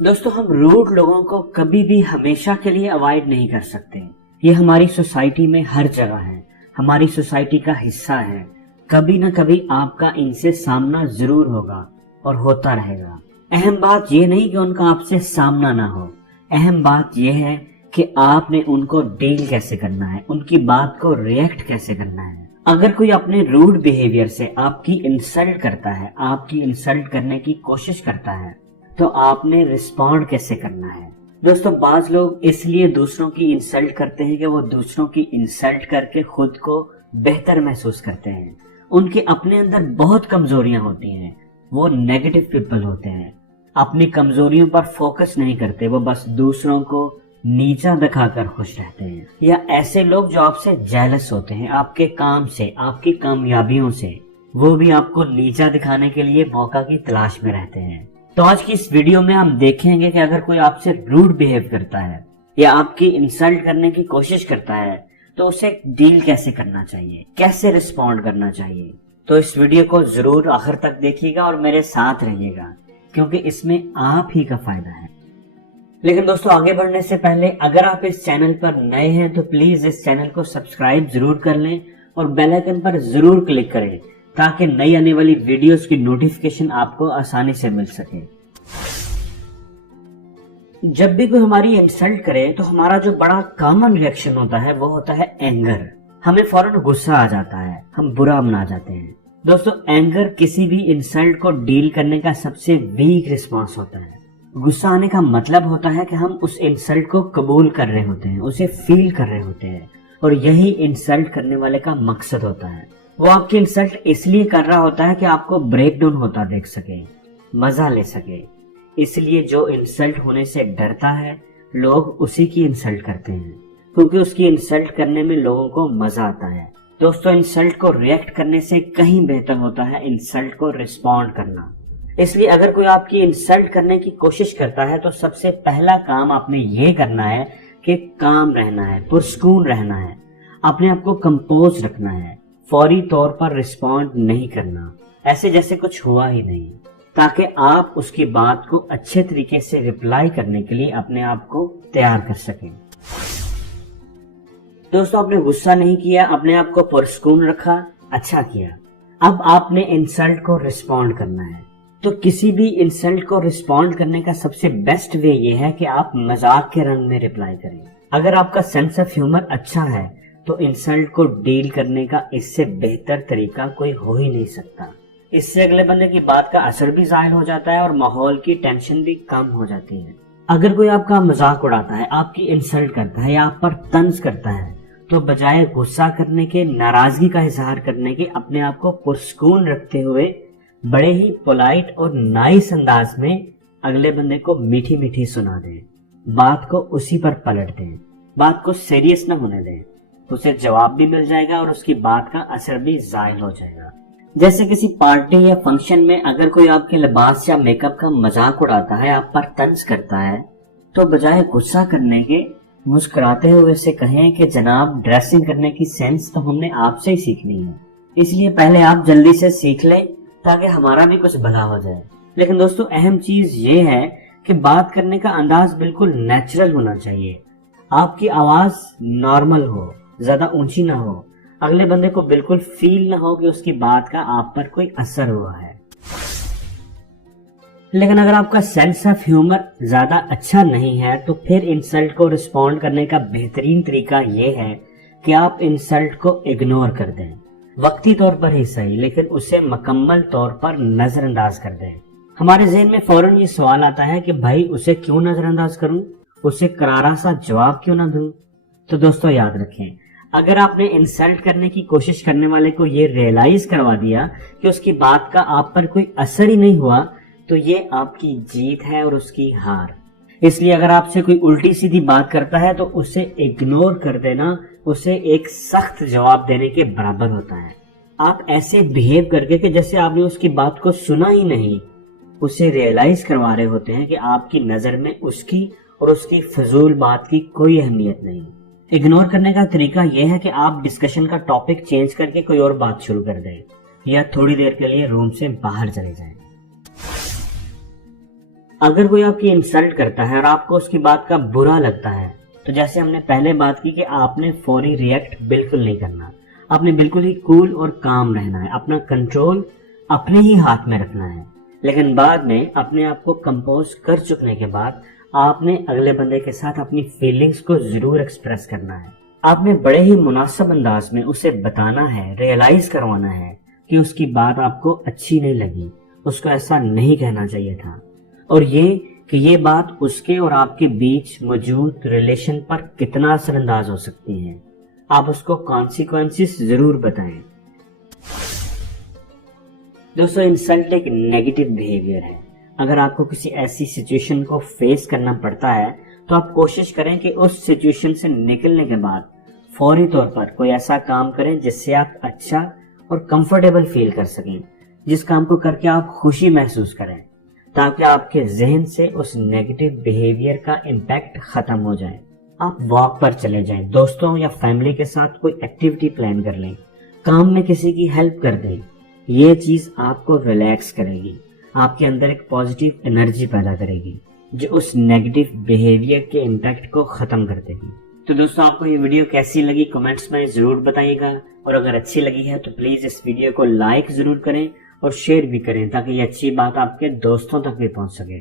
दोस्तों, हम रूड लोगों को कभी भी हमेशा के लिए अवॉइड नहीं कर सकते। ये हमारी सोसाइटी में हर जगह है, हमारी सोसाइटी का हिस्सा है। कभी न कभी आपका इनसे सामना जरूर होगा और होता रहेगा। अहम बात ये नहीं कि उनका आपसे सामना ना हो, अहम बात ये है कि आपने उनको डील कैसे करना है, उनकी बात को रिएक्ट कैसे करना है। अगर कोई अपने रूड बिहेवियर से आपकी इंसल्ट करता है, आपकी इंसल्ट करने की कोशिश करता है, तो आपने रिस्पॉन्ड कैसे करना है। दोस्तों, बाज लोग इसलिए दूसरों की इंसल्ट करते हैं कि वो दूसरों की इंसल्ट करके खुद को बेहतर महसूस करते हैं। उनके अपने अंदर बहुत कमजोरियां होती हैं, वो नेगेटिव पीपल होते हैं, अपनी कमजोरियों पर फोकस नहीं करते, वो बस दूसरों को नीचा दिखाकर खुश रहते हैं। या ऐसे लोग जो आपसे जेलस होते हैं, आपके काम से, आपकी कामयाबियों से, वो भी आपको नीचा दिखाने के लिए मौका की तलाश में रहते हैं। तो आज की इस वीडियो में हम देखेंगे कि अगर कोई आपसे रूड बिहेव करता है या आपकी इंसल्ट करने की कोशिश करता है तो उसे डील कैसे करना चाहिए, कैसे रिस्पॉन्ड करना चाहिए। तो इस वीडियो को जरूर आखिर तक देखिएगा और मेरे साथ रहिएगा, क्योंकि इसमें आप ही का फायदा है। लेकिन दोस्तों, आगे बढ़ने से पहले अगर आप इस चैनल पर नए हैं तो प्लीज इस चैनल को सब्सक्राइब जरूर कर लें और बेल आइकन पर जरूर क्लिक करें, ताकि नई आने वाली वीडियोस की नोटिफिकेशन आपको आसानी से मिल सके। जब भी कोई हमारी इंसल्ट करे तो हमारा जो बड़ा कॉमन रिएक्शन होता है वो होता है एंगर। हमें फौरन गुस्सा आ जाता है, हम बुरा मना जाते हैं। दोस्तों, एंगर किसी भी इंसल्ट को डील करने का सबसे वीक रिस्पॉन्स होता है। गुस्सा आने का मतलब होता है कि हम उस इंसल्ट को कबूल कर रहे होते हैं, उसे फील कर रहे होते हैं, और यही इंसल्ट करने वाले का मकसद होता है। वो आपकी इंसल्ट इसलिए कर रहा होता है कि आपको ब्रेक डाउन होता देख सके, मजा ले सके। इसलिए जो इंसल्ट होने से डरता है, लोग उसी की इंसल्ट करते हैं, क्योंकि उसकी इंसल्ट करने में लोगों को मजा आता है। दोस्तों, इंसल्ट को रिएक्ट करने से कहीं बेहतर होता है इंसल्ट को रिस्पॉन्ड करना। इसलिए अगर कोई आपकी इंसल्ट करने की कोशिश करता है तो सबसे पहला काम आपने ये करना है कि काम रहना है, पुरस्कून रहना है, अपने आप को कंपोज रखना है, फौरी तौर पर रिस्पॉन्ड नहीं करना, ऐसे जैसे कुछ हुआ ही नहीं, ताकि आप उसकी बात को अच्छे तरीके से रिप्लाई करने के लिए अपने आप को तैयार कर सकें। दोस्तों, आपने गुस्सा नहीं किया, अपने आप को पुरस्कून रखा, अच्छा किया। अब आपने इंसल्ट को रिस्पॉन्ड करना है। तो किसी भी इंसल्ट को रिस्पॉन्ड करने का सबसे बेस्ट वे ये है कि आप मजाक के रंग में रिप्लाई करें। अगर आपका सेंस ऑफ ह्यूमर अच्छा है तो इंसल्ट को डील करने का इससे बेहतर तरीका कोई हो ही नहीं सकता। इससे अगले बंदे की बात का असर भी जाहिर हो जाता है और माहौल की टेंशन भी कम हो जाती है। अगर कोई आपका मजाक उड़ाता है, आपकी इंसल्ट करता है या आप पर तंज करता है, तो बजाय गुस्सा करने के, नाराजगी का इजहार करने के, अपने आप को पुरस्कून रखते हुए बड़े ही पोलाइट और नाइस अंदाज में अगले बंदे को मीठी मीठी सुना दें, बात को उसी पर पलट दें, बात को सीरियस न होने दें। उसे जवाब भी मिल जाएगा और उसकी बात का असर भी जाहिर हो जाएगा। जैसे किसी पार्टी या फंक्शन में अगर कोई आपके लिबास या मेकअप का मजाक उड़ाता है, आप पर तंज करता है, तो बजाय गुस्सा करने के मुस्कुराते हुए से कहें कि जनाब, ड्रेसिंग करने की सेंस तो हमने आपसे ही सीखनी है, इसलिए पहले आप जल्दी से सीख लें ताकि हमारा भी कुछ भला हो जाए। लेकिन दोस्तों, अहम चीज ये है कि बात करने का अंदाज बिल्कुल नेचुरल होना चाहिए। आपकी आवाज नॉर्मल हो, ज्यादा ऊंची ना हो, अगले बंदे को बिल्कुल फील ना हो कि उसकी बात का आप पर कोई असर हुआ है। लेकिन अगर आपका सेंस ऑफ ह्यूमर ज्यादा अच्छा नहीं है तो फिर इंसल्ट को रिस्पॉन्ड करने का बेहतरीन तरीका यह है कि आप इंसल्ट को इग्नोर कर दें, वक्ती तौर पर ही सही, लेकिन उसे मुकम्मल तौर पर नजरअंदाज कर दें। हमारे ज़हन में फौरन ये सवाल आता है कि भाई, उसे क्यों नजरअंदाज करूं, उसे करारा सा जवाब क्यों ना दूं। तो दोस्तों, याद रखें, अगर आपने इंसल्ट करने की कोशिश करने वाले को ये रियलाइज करवा दिया कि उसकी बात का आप पर कोई असर ही नहीं हुआ, तो ये आपकी जीत है और उसकी हार। इसलिए अगर आपसे कोई उल्टी सीधी बात करता है तो उसे इग्नोर कर देना उसे एक सख्त जवाब देने के बराबर होता है। आप ऐसे बिहेव करके कि जैसे आपने उसकी बात को सुना ही नहीं, उसे रियलाइज करवा रहे होते हैं कि आपकी नजर में उसकी और उसकी फजूल बात की कोई अहमियत नहीं। इग्नोर करने का तरीका यह है कि आप डिस्कशन का टॉपिक चेंज करके कोई और बात शुरू कर दें या थोड़ी देर के लिए रूम से बाहर चले जाएं। اگر کوئی آپ کی انسلٹ کرتا ہے اور آپ کو اس کی بات کا برا لگتا ہے تو جیسے ہم نے پہلے بات کی کہ آپ نے فوری ریئیکٹ بالکل نہیں کرنا، آپ نے بالکل ہی کول اور کام رہنا ہے، اپنا کنٹرول اپنے ہی ہاتھ میں رکھنا ہے، لیکن بعد میں اپنے آپ کو کمپوز کر چکنے کے بعد آپ نے اگلے بندے کے ساتھ اپنی فیلنگز کو ضرور ایکسپریس کرنا ہے۔ آپ نے بڑے ہی مناسب انداز میں اسے بتانا ہے، ریئلائز کروانا ہے کہ اس کی بات آپ کو اچھی نہیں لگی، اس کو ایسا نہیں کہنا چاہیے تھا، اور یہ کہ یہ بات اس کے اور آپ کے بیچ موجود ریلیشن پر کتنا اثر انداز ہو سکتی ہے۔ آپ اس کو کانسیکوینسز ضرور بتائیں۔ دوستو، انسلٹ ایک نیگیٹو بیہیویئر ہے۔ اگر آپ کو کسی ایسی سچویشن کو فیس کرنا پڑتا ہے تو آپ کوشش کریں کہ اس سچویشن سے نکلنے کے بعد فوری طور پر کوئی ایسا کام کریں جس سے آپ اچھا اور کمفرٹیبل فیل کر سکیں، جس کام کو کر کے آپ خوشی محسوس کریں، تاکہ آپ کے ذہن سے اس نیگیٹو بیہیویئر کا امپیکٹ ختم ہو جائے۔ آپ واک پر چلے جائیں، دوستوں یا فیملی کے ساتھ کوئی ایکٹیویٹی پلان کر لیں، کام میں کسی کی ہیلپ کر دیں۔ یہ چیز آپ کو ریلیکس کرے گی، آپ کے اندر ایک پازیٹیو انرجی پیدا کرے گی جو اس نیگیٹو بیہیویئر کے امپیکٹ کو ختم کر دے گی۔ تو دوستوں، آپ کو یہ ویڈیو کیسی لگی کمنٹس میں ضرور بتائیے گا، اور اگر اچھی لگی ہے تو پلیز اس ویڈیو کو لائک ضرور کریں اور شیئر بھی کریں تاکہ یہ اچھی بات آپ کے دوستوں تک بھی پہنچ سکے۔